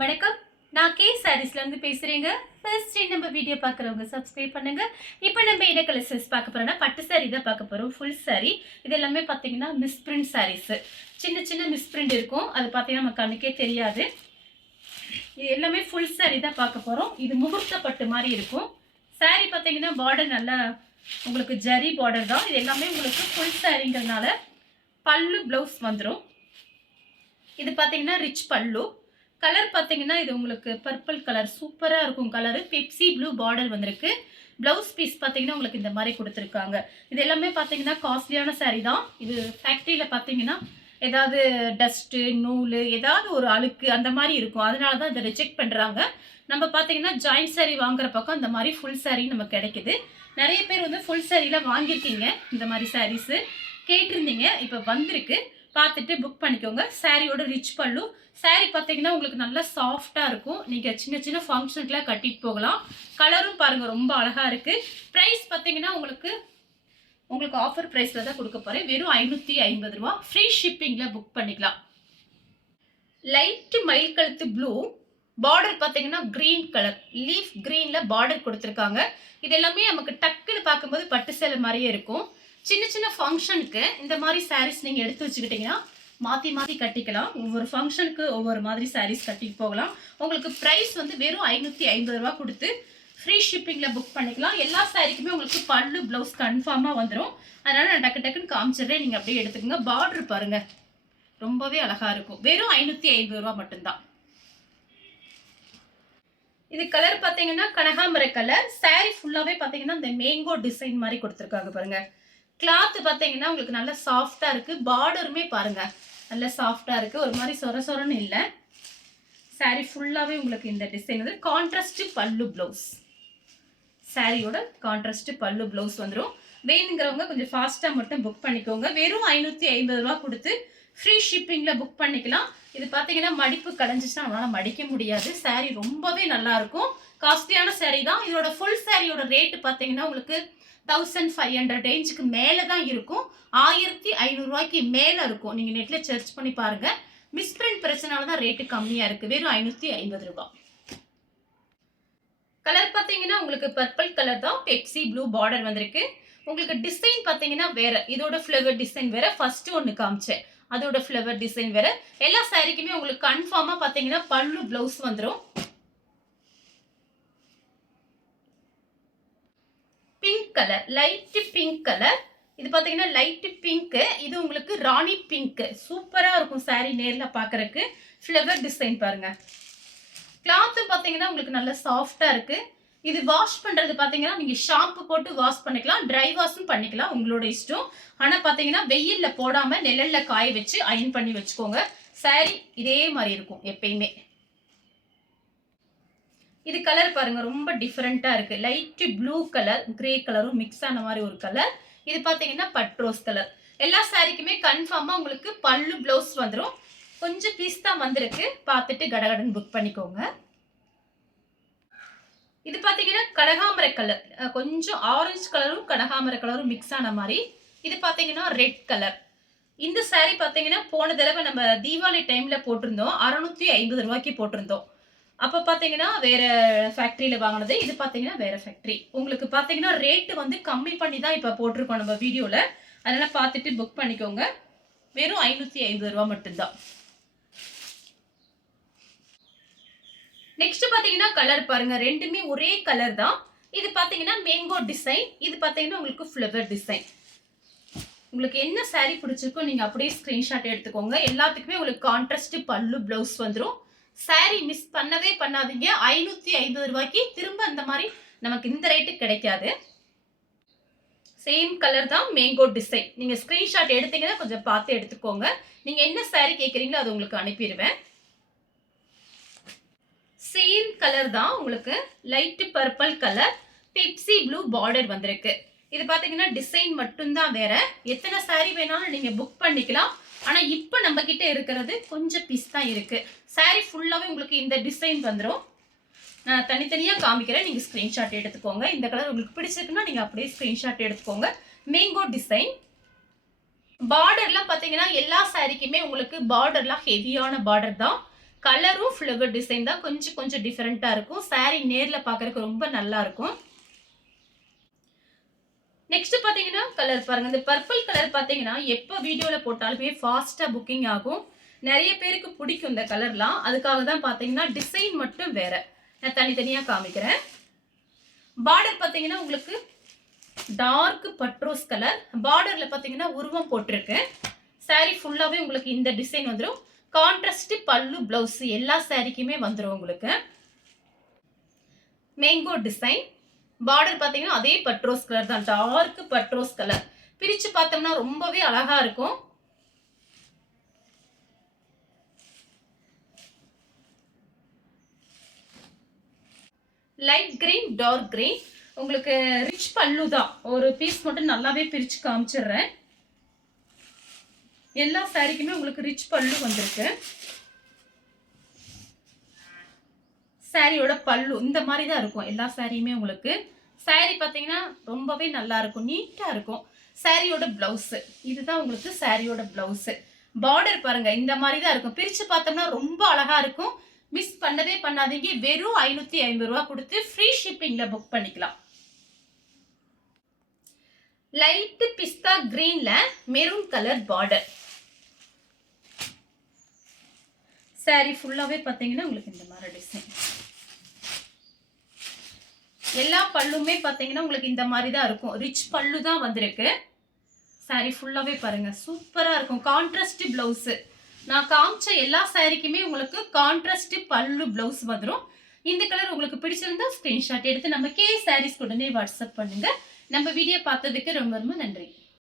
வணக்கம். நான் கே சாரீஸ்ல இருந்து பேசுறேங்க. ஃபர்ஸ்ட் நம்ம வீடியோ பார்க்குறவங்க சப்ஸ்கிரைப் பண்ணுங்க. இப்போ நம்ம என்ன கலெக்ஷன்ஸ் பார்க்க போறோம்னா பட்டு சாரி தான் பார்க்க போறோம். Full sorry. இது எல்லாமே பார்த்தீங்கன்னா மிஸ்பிரிண்ட் சாரீஸ். சின்ன சின்ன மிஸ்பிரிண்ட் இருக்கும். அது பார்த்தீங்கன்னா நம்ம கண்ணுக்கே தெரியாது. இது எல்லாமே ஃபுல் சாரி தான் பார்க்க போறோம். இது முகூர்த்த பட்டு மாதிரி இருக்கும். சாரி பார்த்தீங்கன்னா பார்டர் நல்லா உங்களுக்கு ஜரி பார்டர் தான். இது எல்லாமே உங்களுக்கு ஃபுல் சாரிங்கிறதுனால பல்லு பிளவுஸ் வந்துடும். இது பார்த்தீங்கன்னா ரிச் பல்லு. கலர் பார்த்தீங்கன்னா இது உங்களுக்கு பர்பிள் கலர் சூப்பராக இருக்கும். கலரு பெப்சி ப்ளூ பார்டர் வந்திருக்கு. ப்ளவுஸ் பீஸ் பார்த்தீங்கன்னா உங்களுக்கு இந்த மாதிரி கொடுத்துருக்காங்க. இது எல்லாமே பார்த்தீங்கன்னா காஸ்ட்லியான சாரீ தான். இது ஃபேக்ட்ரியில் பார்த்தீங்கன்னா ஏதாவது டஸ்ட்டு நூல் ஏதாவது ஒரு அழுக்கு அந்த மாதிரி இருக்கும். அதனால தான் இதை ரிஜெக்ட் பண்ணுறாங்க. நம்ம பார்த்தீங்கன்னா ஜாயிண்ட் சாரீ வாங்குற பக்கம் இந்த மாதிரி ஃபுல் சாரீ நமக்கு கிடைக்குது. நிறைய பேர் வந்து ஃபுல் சாரீல வாங்கியிருக்கீங்க. இந்த மாதிரி சாரீஸு கேட்டிருந்தீங்க. இப்போ வந்திருக்கு. பார்த்துட்டு புக் பண்ணிக்கோங்க. சாரியோட ரிச் பல்லு. சாரி பார்த்தீங்கன்னா உங்களுக்கு நல்லா சாஃப்டாக இருக்கும். நீங்கள் சின்ன சின்ன ஃபங்க்ஷனுக்குலாம் கட்டிட்டு போகலாம். கலரும் பாருங்கள் ரொம்ப அழகாக இருக்குது. ப்ரைஸ் பார்த்தீங்கன்னா உங்களுக்கு ஆஃபர் ப்ரைஸில் தான் கொடுக்க போகிறேன். வெறும் 550 ரூபா. ஃப்ரீ ஷிப்பிங்கில் புக் பண்ணிக்கலாம். லைட்டு மயில் கழுத்து ப்ளூ பார்டர் பார்த்தீங்கன்னா க்ரீன் கலர் லீஃப் க்ரீனில் பார்டர் கொடுத்துருக்காங்க. இது எல்லாமே நமக்கு டக்குன்னு பார்க்கும்போது பட்டு சேலை மாதிரியே இருக்கும். சின்ன சின்ன ஃபங்க்ஷனுக்கு இந்த மாதிரி சாரீஸ் நீங்கள் எடுத்து வச்சுக்கிட்டிங்கன்னா மாற்றி மாற்றி கட்டிக்கலாம். ஒவ்வொரு ஃபங்க்ஷனுக்கு ஒவ்வொரு மாதிரி சாரீஸ் கட்டிட்டு போகலாம். உங்களுக்கு ப்ரைஸ் வந்து வெறும் 550 ரூபா கொடுத்து ஃப்ரீ ஷிப்பிங்கில் புக் பண்ணிக்கலாம். எல்லா சாரீக்குமே உங்களுக்கு பல்லு ப்ளவுஸ் கன்ஃபார்மாக வந்துடும். அதனால் நான் டக்குன்னு காமிச்சிடுறேன். நீங்கள் அப்படியே எடுத்துக்கோங்க. பார்டர் பாருங்கள் ரொம்பவே அழகாக இருக்கும். வெறும் 550 ரூபா மட்டும்தான். இது கலர் பார்த்தீங்கன்னா கனகாம்பர கலர். சாரீ ஃபுல்லாகவே பார்த்தீங்கன்னா இந்த மேங்கோ டிசைன் மாதிரி கொடுத்துருக்காங்க பாருங்கள். கிளாத் பார்த்தீங்கன்னா உங்களுக்கு நல்லா சாஃப்டாக இருக்குது. பார்டருமே பாருங்கள் நல்லா சாஃப்டாக இருக்குது. ஒரு மாதிரி சொர சொரன்னு இல்லை. சாரீ ஃபுல்லாகவே உங்களுக்கு இந்த டிசைன் வந்து கான்ட்ராஸ்ட் பல்லு ப்ளவுஸ். சாரியோட கான்ட்ராஸ்ட் பல்லு ப்ளவுஸ் வந்துடும். வேணுங்கிறவங்க கொஞ்சம் ஃபாஸ்ட்டாக மட்டும் புக் பண்ணிக்கோங்க. வெறும் 550 ரூபா கொடுத்து ஃப்ரீ ஷிப்பிங்கில் புக் பண்ணிக்கலாம். இது பார்த்தீங்கன்னா மடிப்பு கலைஞ்சிச்சுன்னா நம்மளால் மடிக்க முடியாது. சாரீ ரொம்பவே நல்லாயிருக்கும். காஸ்ட்லியான சாரீ தான். இதோட ஃபுல் சாரியோட ரேட்டு பார்த்தீங்கன்னா உங்களுக்கு 1500 ரேஞ்சுக்கு மேலே தான் இருக்கும். 1500 ரூபாய்க்கு மேலே இருக்கும். நீங்கள் நெட்டில் சர்ச் பண்ணி பாருங்கள். மிஸ்பிரிண்ட் பிரச்சனால தான் ரேட்டு கம்மியாக இருக்குது. வெறும் 550 ரூபாய். கலர் பார்த்தீங்கன்னா உங்களுக்கு பர்பிள் கலர் தான். பெப்சி ப்ளூ பார்டர் வந்திருக்கு. உங்களுக்கு டிசைன் பார்த்தீங்கன்னா வேற. இதோட ஃப்ளவர் டிசைன் வேற. ஃபர்ஸ்ட் ஒன்று காமிச்சேன் அதோட ஃப்ளவர் டிசைன் வேற. எல்லா சாரிக்குமே உங்களுக்கு கன்ஃபார்மாக பார்த்தீங்கன்னா பல்லு ப்ளவுஸ் வந்துடும். Pink colour light pink colour. இது பார்த்தீங்கன்னா லைட் பிங்க்கு. இது உங்களுக்கு ராணி பிங்க். சூப்பராக இருக்கும் சாரீ நேரில் பார்க்குறக்கு. ஃப்ளவர் டிசைன் பாருங்க. கிளாத்தும் பார்த்தீங்கன்னா உங்களுக்கு நல்லா சாஃப்டாக இருக்குது. இது வாஷ் பண்ணுறது பார்த்தீங்கன்னா நீங்கள் ஷாம்பு போட்டு வாஷ் பண்ணிக்கலாம். ட்ரை வாஷும் பண்ணிக்கலாம். உங்களோட இஷ்டம். ஆனால் பார்த்தீங்கன்னா வெயிலில் போடாமல் நிழலில் காய வச்சு அயன் பண்ணி வச்சுக்கோங்க. சாரீ இதே மாதிரி இருக்கும் எப்பயுமே. இது கலர் பாருங்க ரொம்ப டிஃப்ரெண்டா இருக்கு. லைட் ப்ளூ கலர் கிரே கலரும் மிக்ஸ் ஆன மாதிரி ஒரு கலர். இது பாத்தீங்கன்னா பட் ரோஸ் கலர். எல்லா சாரிக்குமே கன்ஃபார்மா உங்களுக்கு பல்லு பிளவுஸ் வந்துடும். கொஞ்சம் பீஸ் தான் வந்திருக்கு. பார்த்துட்டு கடகடன் புக் பண்ணிக்கோங்க. இது பாத்தீங்கன்னா கனகாம்பர கலர். கொஞ்சம் ஆரஞ்சு கலரும் கனகாம்பர கலரும் மிக்ஸ் ஆன மாதிரி. இது பாத்தீங்கன்னா ரெட் கலர். இந்த சாரி பாத்தீங்கன்னா போன தடவை நம்ம தீபாவளி டைம்ல போட்டிருந்தோம். 650 ரூபாய்க்கு போட்டிருந்தோம். அப்போ பார்த்தீங்கன்னா வேற ஃபேக்ட்ரியில் வாங்கினது. இது பார்த்தீங்கன்னா வேற ஃபேக்ட்ரி. உங்களுக்கு பார்த்தீங்கன்னா ரேட்டு வந்து கம்மி பண்ணி தான் இப்போ போட்டிருக்கோம் நம்ம வீடியோவில். அதனால் பார்த்துட்டு புக் பண்ணிக்கோங்க. வெறும் 550 ரூபா மட்டும்தான். நெக்ஸ்ட் பார்த்தீங்கன்னா கலர் பாருங்க. ரெண்டுமே ஒரே கலர் தான். இது பார்த்தீங்கன்னா மேங்கோ டிசைன். இது பார்த்தீங்கன்னா உங்களுக்கு ஃப்ளவர் டிசைன். உங்களுக்கு என்ன சாரீ பிடிச்சிருக்கோ நீங்கள் அப்படியே ஸ்க்ரீன்ஷாட் எடுத்துக்கோங்க. எல்லாத்துக்குமே உங்களுக்கு கான்ட்ராஸ்ட் பல்லு ப்ளவுஸ் வந்துடும். சாரீ மிஸ் பண்ணவே பண்ணாதீங்க. 550 ரூபாய்க்கு திரும்ப இந்த மாதிரி நமக்கு இந்த ரேட்டு கிடைக்காது. சேம் கலர் தான் மேங்கோ டிசைன். நீங்கள் ஸ்க்ரீன்ஷாட் எடுத்தீங்கன்னா கொஞ்சம் பார்த்து எடுத்துக்கோங்க. நீங்கள் என்ன சாரீ கேட்குறீங்களோ அது உங்களுக்கு அனுப்பிடுவேன். சேம் கலர் தான் உங்களுக்கு light purple colour Pepsi blue border வந்திருக்கு. இது பார்த்தீங்கன்னா டிசைன் மட்டும்தான் வேற. எத்தனை சாரீ வேணாலும் நீங்கள் புக் பண்ணிக்கலாம். ஆனால் இப்போ நம்ம கிட்ட இருக்கிறது கொஞ்சம் பீஸ் தான் இருக்கு. சாரீ ஃபுல்லாகவே உங்களுக்கு இந்த டிசைன் வந்துடும். நான் தனித்தனியாக காமிக்கிறேன். நீங்கள் ஸ்க்ரீன்ஷாட் எடுத்துக்கோங்க. இந்த கலர் உங்களுக்கு பிடிச்சிருக்குன்னா நீங்கள் அப்படியே ஸ்க்ரீன்ஷாட் எடுத்துக்கோங்க. Mango design. பார்டர்லாம் பார்த்தீங்கன்னா எல்லா சாரீக்குமே உங்களுக்கு பார்டர்லாம் ஹெவியான பார்டர் தான். கலரும் ஃப்ளவர் டிசைன் தான் கொஞ்சம் டிஃபரெண்டா இருக்கும். saree நேர்ல பார்க்கறதுக்கு ரொம்ப நல்லா இருக்கும். நெக்ஸ்ட் பாத்தீங்கன்னா கலர் பாருங்க. இந்த பர்பிள் கலர் பாத்தீங்கன்னா எப்ப வீடியோல போட்டாலுமே ஃபாஸ்டா புக்கிங் ஆகும். நிறைய பேருக்கு பிடிக்கும் இந்த கலர்லாம். அதுக்காக தான் பாத்தீங்கன்னா டிசைன் மட்டும் வேற. நான் தனித்தனியா காமிக்கிறேன். பார்டர் பாத்தீங்கன்னா உங்களுக்கு டார்க் பட்ரோஸ் கலர். பார்டர்ல பாத்தீங்கன்னா உருவம் போட்டிருக்கு. saree ஃபுல்லாவே உங்களுக்கு இந்த டிசைன் வந்துடும். கான்ட்ராஸ்ட் பல்லு பிளவுஸ் எல்லா சாரிக்குமே வந்துடும் உங்களுக்கு. Mango design. பார்டர் பாத்தீங்கன்னா அதே பட்ரோஸ் கலர் தான். டார்க் பட்ரோஸ் கலர். பிரிச்சு பார்த்தோம்னா ரொம்பவே அழகா இருக்கும். Light green dark green. உங்களுக்கு ரிச் பல்லு தான். ஒரு பீஸ் மட்டும் நல்லாவே பிரிச்சு காமிச்சிடுறேன். எல்லா சாரிக்குமே உங்களுக்கு ரிச் பல்லு வந்திருக்கு. சாரியோட பல்லு இந்த மாதிரி தான் இருக்கும் எல்லா சாரியுமே உங்களுக்கு. சாரி பார்த்தீங்கன்னா ரொம்பவே நல்லா இருக்கும், நீட்டா இருக்கும். சாரியோட பிளவுஸ் இதுதான் உங்களுக்கு சாரியோட பிளவுஸ். பார்டர் பாருங்க இந்த மாதிரி தான் இருக்கும். பிரிச்சு பார்த்தோம்னா ரொம்ப அழகா இருக்கும். மிஸ் பண்ணவே பண்ணாதீங்க. வெறும் 550 ரூபா கொடுத்து ஃப்ரீ ஷிப்பிங்ல புக் பண்ணிக்கலாம். லைட் பிஸ்தா கிரீன்ல மெரூன் கலர் பார்டர். சாரி ஃபுல்லாவே பாத்தீங்கன்னா உங்களுக்கு இந்த மாதிரி டிசைன். எல்லா பல்லுமே பாத்தீங்கன்னா உங்களுக்கு இந்த மாதிரி தான் இருக்கும். ரிச் பல்லு தான் வந்திருக்கு. சாரி ஃபுல்லாவே பாருங்க சூப்பரா இருக்கும். Contrast blouse. நான் காமிச்ச எல்லா சாரிக்குமே உங்களுக்கு கான்ட்ராஸ்ட் பல்லு பிளவுஸ் வந்துடும். இந்த கலர் உங்களுக்கு பிடிச்சிருந்தா ஸ்கிரீன்ஷாட் எடுத்து நம்ம கே சாரீஸ் உடனே வாட்ஸ்அப் பண்ணுங்க. நம்ம வீடியோ பார்த்ததுக்கு ரொம்ப ரொம்ப நன்றி.